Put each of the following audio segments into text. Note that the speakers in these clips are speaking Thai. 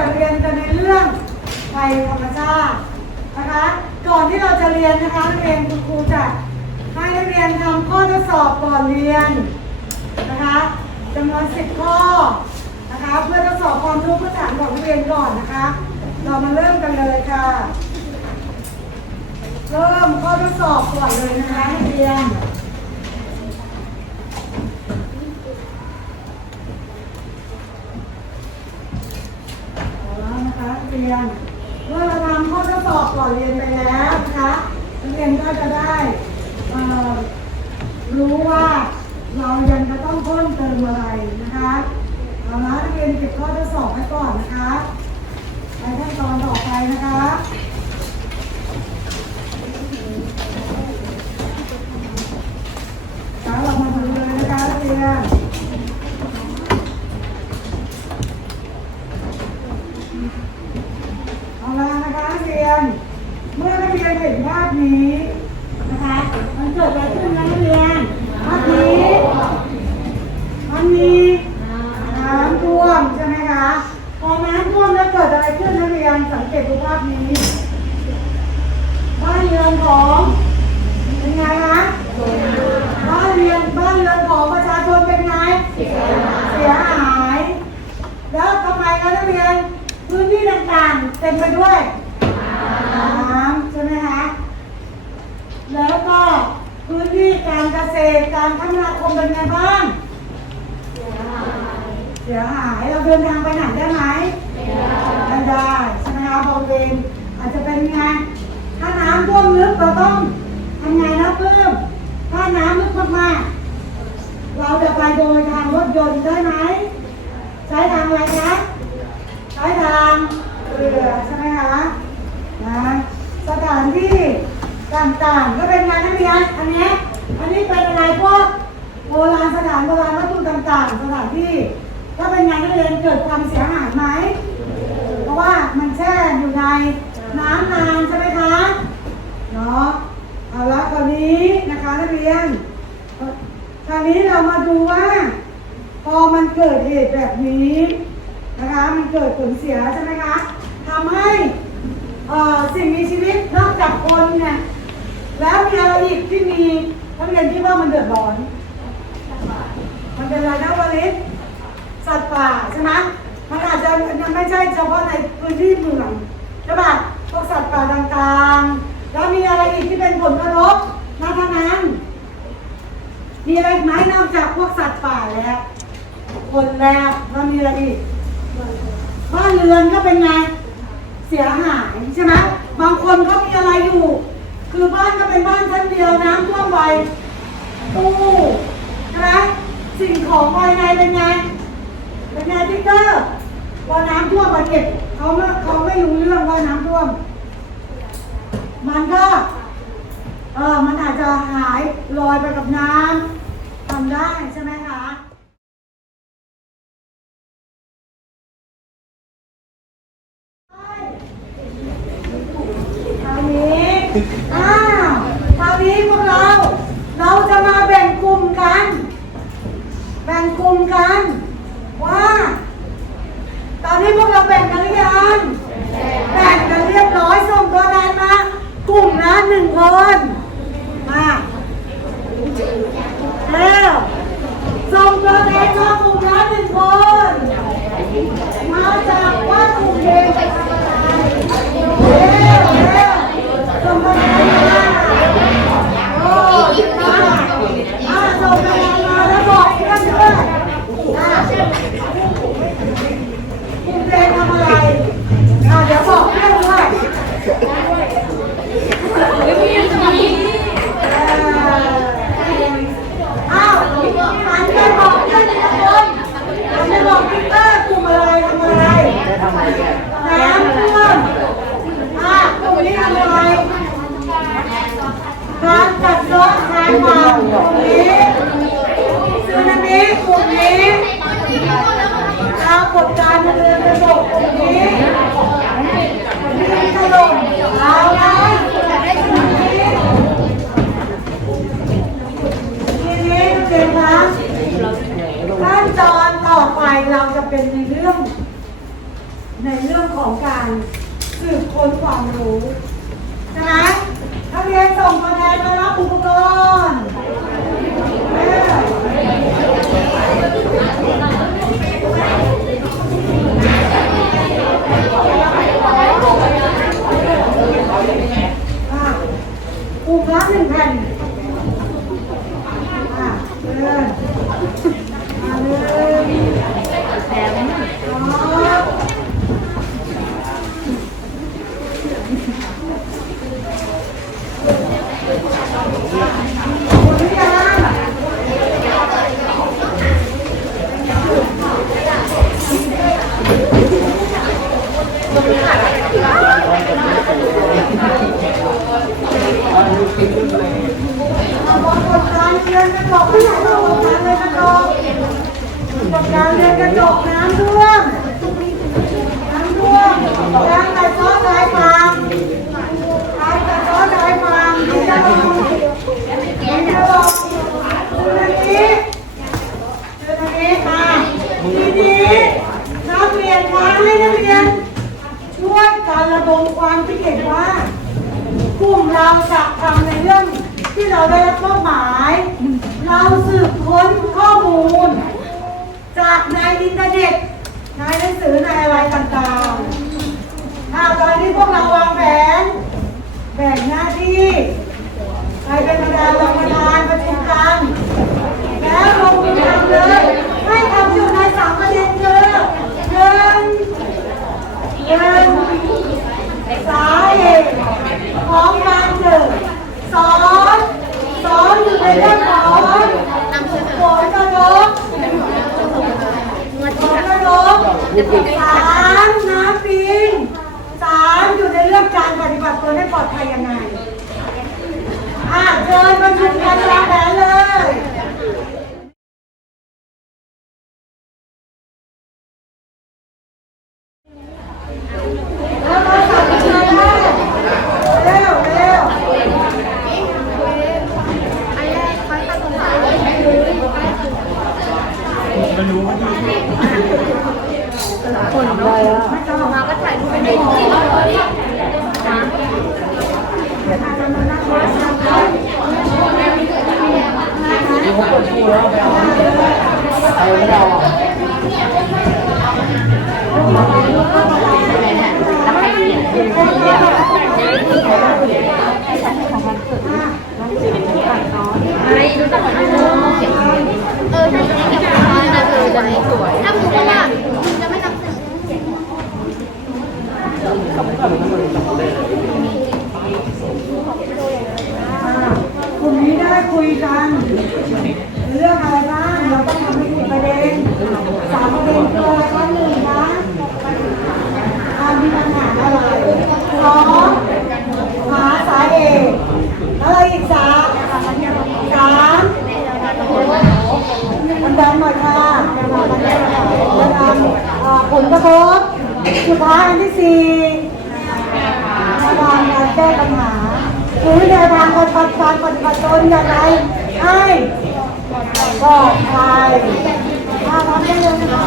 จะเรียนกันในเรื่องภัยธรรมชาตินะคะ ก่อนที่เราจะเรียนนะคะนักเรียนคุณครูจะให้นักเรียนทำข้อทดสอบก่อนเรียนนะคะจำนวน10ข้อนะคะเพื่อทดสอบความรู้พื้นฐานของนักเรียนก่อนนะคะ เรามาเริ่มกันเลยค่ะ เริ่มข้อทดสอบก่อนเลยนะคะนักเรียน เอาละนะคะนัก เรียน เมื่อเราทำข้อทดสอบก่อนเรียนไปแล้วนะคะนักเรียนก็จะได้รู้ว่าเรายังจะต้องเพิ่มเติมอะไรนะคะเอาละนักเรียนเก็บข้อทดสอบไว้ก่อนนะคะไปขั้นตอนต่อไปนะคะแล้วเรามาดูเลยนะคะนักเรียน เอาละ นักเรียน เมื่อนักเรียนเห็นภาพนี้นะคะ มันเกิดอะไรขึ้นนักเรียน ภาพนี้ มันมีน้ำท่วมใช่ไหมคะ พอน้ำท่วมแล้วเกิดอะไรขึ้นนักเรียน สังเกตดูภาพนี้ บ้านเรือนของเป็นไงคะบ้านเรือนบ้านเรือนของประชาชนเป็นไง เสียหาย แล้วทำไมคะนักเรียนพื้นที่ต่างๆเต็มไปด้วยน้ำใช่ไหมคะแล้วก็พื้นที่การเกษตรการคมนาคมเป็นไงบ้างเสียหายเราเดินทางไปไหนได้ไหมไม่ได้ใช่ไหมคะบริเวณอาจจะเป็นไงถ้าน้ำท่วมลึกเรา ต้องทำไงนะเพิ่ม ถ้าน้ำลึกมากๆเราจะไปโดยทางรถยนต์ได้ไหม ใช้ทางอะไรคะ ใช้ทางเรือใช่ไหมคะนะสถานที่ต่างๆ ก็เป็นงานนักเรียนอันนี้ อันนี้เป็นอะไรพวกโบราณสถานโบราณวัตถุต่างๆ สถานที่ก็เป็นงานนักเรียนเกิดความเสียหายไหม เพราะว่ามันแช่อยู่ในน้ำนานใช่ไหมคะ นาะเอาละคราวนี้นะคะนักเรียนคราวนี้เรามาดูว่า พอมันเกิดเหตุแบบนี้นะคะ มันเกิดผลเสียใช่ไหมคะทำให้สิ่งมีชีวิตนอกจากคนเนี่ยแล้วมีอะไรอีกที่มีนักเรียนที่ว่ามันเดือดร้อน มันเป็นอะไรนะวลิศสัตว์ป่าใช่ไหมมันอาจจะยังไม่ใช่เฉพาะในพื้นที่เมืองใช่ป่ะพวกสัตว์ป่าต่างๆ แล้วมีอะไรอีกที่เป็นผลกระทบณขณะนั้นมีอะไรไหมนอกจากพวกสัตว์ป่าแล้ว คนแล้วแล้วมีอะไรอีกบ้านเรือนก็เป็นไงเสียหายใช่ไหมบางคนก็มีอะไรอยู่ คือบ้านก็เป็นบ้านชั้นเดียวน้ำท่วมไวตู้ใช่ไหมสิ่งของภายในเป็นไงเป็นไงพี่เกอร์พอน้ำท่วมมาเก็บเขาไม่เขาไม่รู้เรื่องว่าน้ำท่วม มันก็เออมันอาจจะหายลอยไปกับน้ำทำได้ใช่ไหมคะคราวนี้อ้าคราวนี้พวกเรา เราจะมาแบ่งกลุ่มกัน แบ่งกลุ่มกัน ว่า ตอนนี้พวกเราแบ่งกันหรือยัง แบ่งกันเรียบร้อยส่งตัวแทนมา กลุ่มละหนึ่งคน มาแล้วส่งตัวแทนมากลุ่มละหนึ่งคน มาจากว่ากลุ่มเด็กเร็วเร็วส่งตัวแทนมาโอ้มาอ่าส่งตัว สืบค้นความรู้ วกเราวางแผน แบ่งหน้าที่ ใครเป็นประธานรองประธานประชุมกัน ท้ายอันที่สี่แนวทางการแก้ปัญหาหรือแนวทางการปฏิบัติปฏิบัตินอย่างไรให้ปลอดภัยถ้าทำได้เลยนะคะ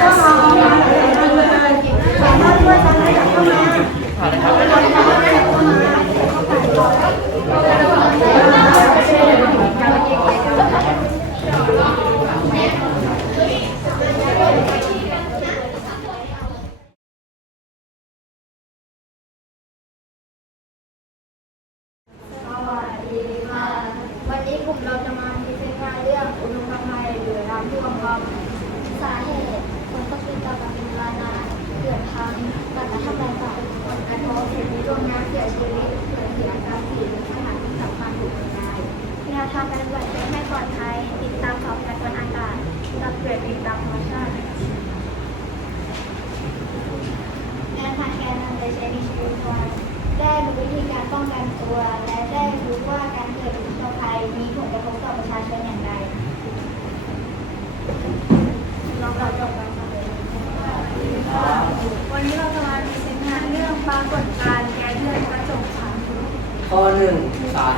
ต้องเอาเลยสาารันได้จากเข้ามา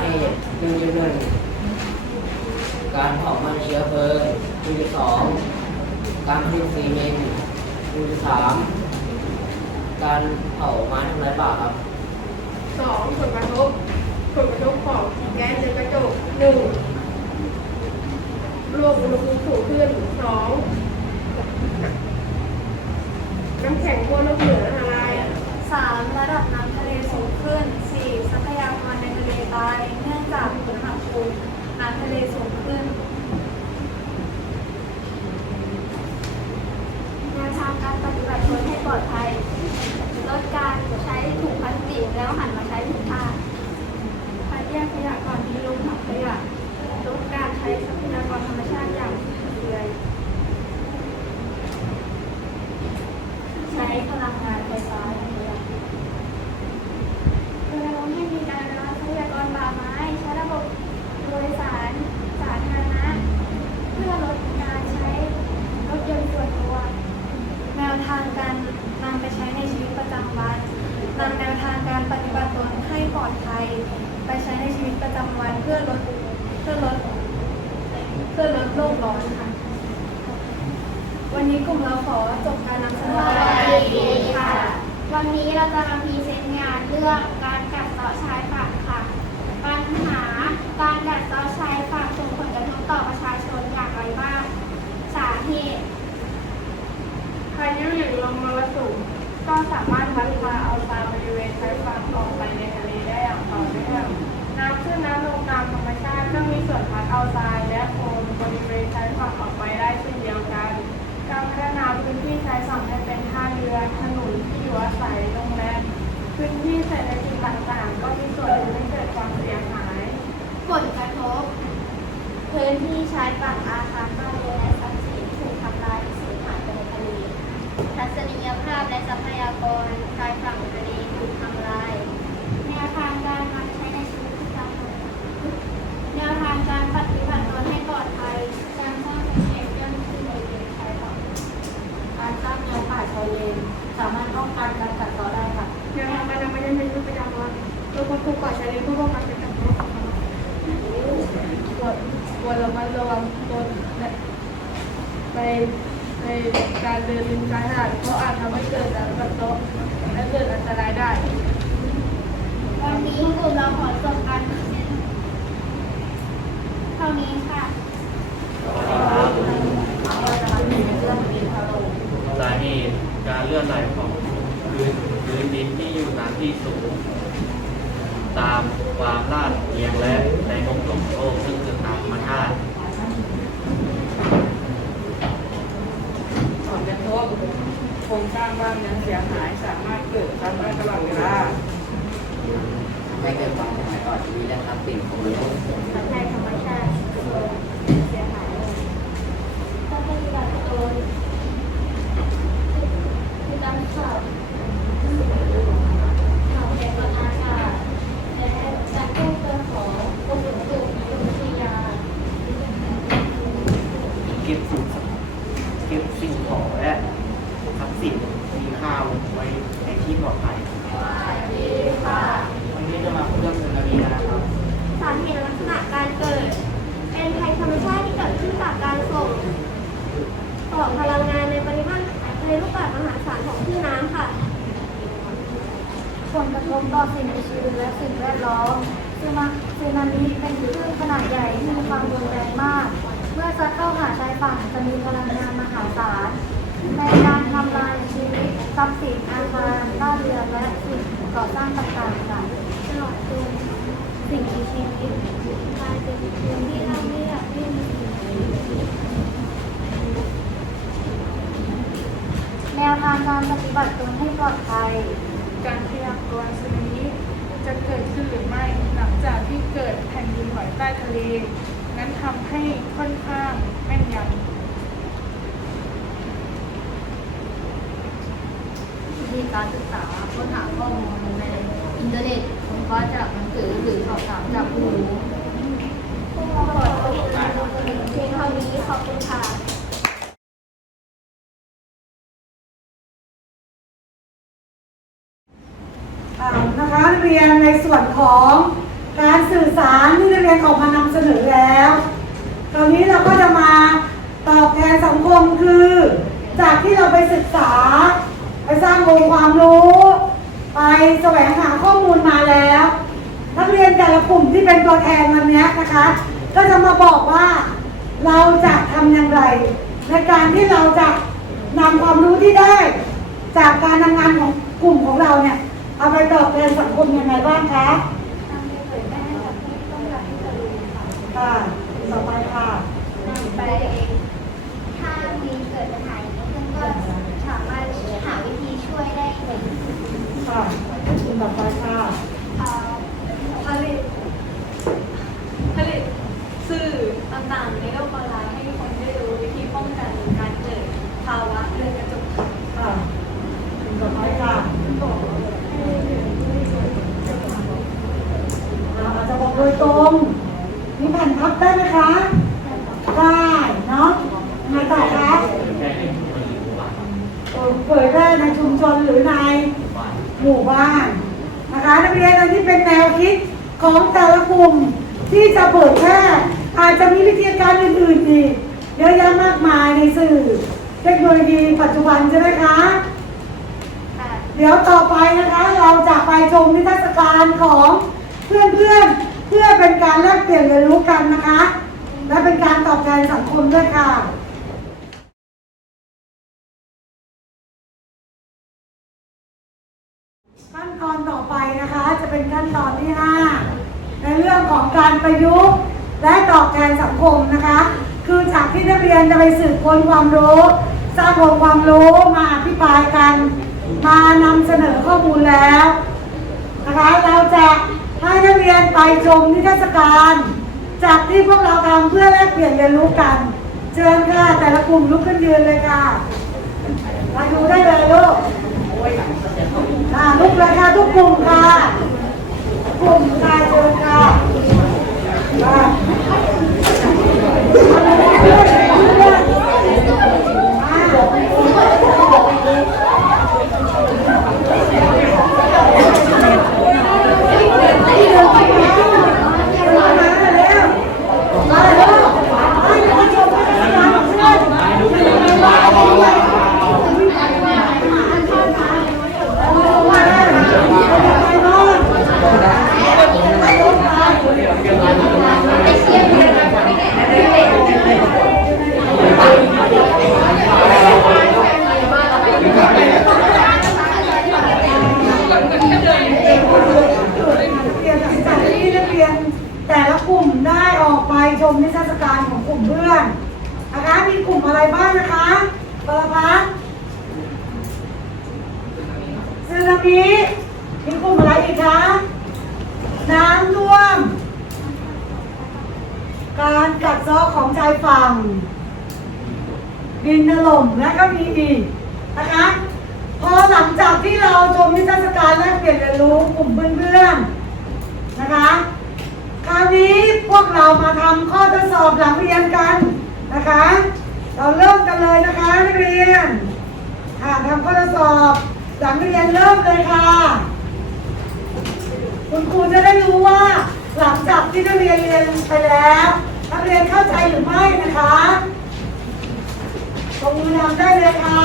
เหตุหนึ่งจุหนึ่งการเผาไหม้เชื้อเพลิงหนึ่จุสองการผลิตซีเมนต์หนึ่จุสามการเผาไม้ทำไรยป่าครับสองผนกระทบผลกระทบของแก๊สเรือนกระจกหนึ่งโลกอุณหภูมิสูงขึ้นสองน้ำแข็งขั้วโลกเหนือละลายสามระดับน้ำทะเลสูงขึ้น ในทะเลตายเนื่องจากอุณหภูมิน้ำทะเลสูงขึ้นแนวทางการปฏิบัติตนให้ปลอดภัย ลดการใช้ถุงพลาสติกแล้วหันมาใช้ถุงผ้าคัดแยกขยะก่อนที่ลงถังขยะ ลดการใช้ทรัพยากรธรรมชาติอย่างฟุ่มเฟือย ใช้พลังงานไฟฟ้าอย่างเดียวรณรงค์ให้มีการลดทรัพยากรป่าไม้ ใช้ระบบโดยสารสาธารณะเพื่อลดการใช้รถยนต์ส่วนตัว แนวทางการนำไปใช้ในชีวิตประจำวันนำแนวทางการปฏิบัติตนให้ปลอดภัย ไปใช้ในชีวิตประจำวันเพื่อลดเพื่อลดเพื่อลดโลกร้อนค่ะ วันนี้กลุ่มเราขอจบการนำเสนอ สวัสดีค่ะ วันนี้เราจะมาพรีเซนต์งานเรื่องการกัดเซาะชายฝั่งค่ะ ปัญหาการกัดเซาะชายฝั่งส่งผลกระทบต่อประชาชนอย่างไรบ้าง สาเหตุ พายุอย่างล มรสุมก็สามารถพัดพาเอาทรายบริเวณชายฝั่งออกไปในทะเลได้อย่างต่อเนื่องน้ำขึ้นน้ำลงตามธรรมชาติก็มีส่วนพัดเอาทรายและโคลนบริเวณชายฝั่งออกไปได้เช่นเดียวกัน การพัฒนาพื้นที่ชายฝั่งให้เป็นท่าเรือถนนที่อยู่อาศัยโรงแรมพื้นที่เศรษฐกิจต่างๆ ก็มีส่วนทำให้เกิดความเสียหาย ผลกระทบ พื้นที่ชายฝั่งอาคาร สนียภาพและทรัพยากรชายฝั่งทะเลถูกทำลาย แนวทางการนำใช้ในชีวิตประจำวันแนวทางการปฏิบัติตนให้ปลอดภัย การสร้างเป็นเอกเรื่องที่บริเวณชายฝั่ง การสร้างแนวป่าชายเลนสามารถป้องกันการกัดเซาะได้ค่ะ แนวทางการนำไปใช้ในชีวิตประจำวันโดยคนปลูกป่าชายเลนเพื่อป้องกันการกัดเซาะของมันควรควรระมัดระวังตนและในในการเดินริมชายหาดเพราะอาจทำให้เกิดการกัดเซาะและเกิดอันตรายได้ วันนี้กลุ่มเราขอจบการพรีเซนต์เท่านี้ค่ะ สาเหตุการ เลื่อนไหลของพื้นพื้นดินที่อยู่น้ำที่สูง ตามความลาดเอียงและแรงโน้มถ่วงโลกซึ่งคือตามธรรมชาติผลกระทบโครงสร้างบ้านเรือนเสียหายสามารถเกิดซ้ำได้ตลอดเวลาไม่เกิดความเสียหายต่อชีวิตและทรัพย์สินของมนุษย์ทำให้ธรรมชาติเสียหายต้องปฏิบัติตนคือ I'm sorry. ฝั่งจะมีพลังงานมหาศาลในการทำลายชีวิตทรัพย์สินอาคารบ้านเรือนและสิ่งก่อสร้างต่างๆค่ะตลอดจนสิ่งมีชีวิตกลายเป็นพื้นที่ราบเรียบไม่มีสิ่มีแนวทางการปฏิบัติตนให้ปลอดภัย การพยากรณ์สึนามิจะเกิดขึ้นหรือไม่หลังจากที่เกิดแผ่นดินไหวใต้ทะเล นั้นทำให้ค่อนข้าง แม่นยำมีการศึกษาค้นหาข้อมูลในอินเทอร์เน็ตค้นคว้าจากหนังสือหรือสอบถามจากผู้รู้พวกเราขอจบการนำเสนอเพียงเท่านี้ขอบคุณค่ะ อ่านะคะนักเรียนในส่วนของการสื่อสารที่นักเรียนออกมานำเสนอแล้ว คราว วันนี้เราก็จะมาตอบแทนสังคมคือ จาก ที่เราไปศึกษา ไปสร้างองค์ความรู้ ไปแสวงหาข้อมูลมาแล้ว นักเรียนแต่ละกลุ่มที่เป็นตัวแทนวันนี้นะคะ ก็จะมาบอกว่าเราจะทำอย่างไร ในการที่เราจะนำความรู้ที่ได้ จากการทำงานของกลุ่มของเราเนี่ยเอาไปตอบแทนสังคมยังไงบ้างคะนำไปเผยแพร่ให้กับผู้ต้องการที่จะรู้ค่ะค่ะต่อไปค่ะนำไปถ้ามีเกิดปัญหาอย่างนี้ขึ้นก็สามารถหาวิธีช่วยได้เลย ค่ะต่อไปค่ะผลิตผลิตสื่อต่างๆในโลกออนไลน์ให้คนได้รู้วิธีป้องกันการเกิดภาวะเรือนกระจกค่ะค่ะต่อไปค่ะอ่าอาจจะบอกโดยตรง มีแผ่นพับได้ไหมคะ ได้เนาะยังไงต่อคะ แค่ในหมู่บ้าน เออเผยแพร่ในชุมชนหรือใน หมู่บ้านนะคะนักเรียนอันที่เป็นแนวคิดของแต่ละกลุ่มที่จะเผยแพร่อาจจะมีวิธีการอื่นๆอีกเยอะแยะมากมายในสื่อเทคโนโลยีปัจจุบันใช่ไหมคะเดี๋ยวต่อไปนะคะเราจะไปชมนิทรรศการของเพื่อนๆเพื่อเป็นการแลกเปลี่ยนเรียนรู้กันนะคะ และเป็นการตอบแทนสังคมด้วยค่ะ เป็นขั้นตอนที่ 5 ในเรื่องของการประยุกต์และตอบแทนสังคมนะคะ คือจากที่นักเรียนจะไปสืบค้นความรู้สร้างองค์ความรู้มาอภิปรายกัน มานำเสนอข้อมูลแล้วนะคะเราจะให้นักเรียนไปชมนิทรรศการ จากที่พวกเราทำเพื่อแลกเปลี่ยนเรียนรู้กัน เชิญค่ะแต่ละกลุ่มลุกขึ้นยืนเลยค่ะมาดูได้เลยลูก อ่าลุกเลยค่ะทุกกลุ่มค่ะ กลุ่มค่ะเชิญค่ะมามาเร็วมาเร็วให้ผู้ชมได้ทำงานของเพื่อน เรียนหลังจากที่นักเรียนแต่ละกลุ่มได้ออกไปชมนิทรรศการของกลุ่มเพื่อนนะคะมีกลุ่มอะไรบ้างนะคะปรพัฒน์ซึนามิมีกลุ่มอะไรอีกคะน้ำท่วม การกัดเซาะของชายฝั่ง ดินถล่มและก็มีอีกนะคะ พอหลังจากที่เราชมนิทรรศการแลก เปลี่ยนเรียนรู้กลุ่มเพื่อนๆนะคะ คราวนี้พวกเรามาทำข้อทดสอบหลังเรียนกันนะคะ เราเริ่มกันเลยนะคะนักเรียนค่ะทำข้อทดสอบหลังเรียนเริ่มเลยค่ะ คุณครูจะได้รู้ว่า หลังจากที่นักเรียนเรียนไปแล้วนักเรียนเข้าใจหรือไม่นะคะลงมือทำได้เลยค่ะ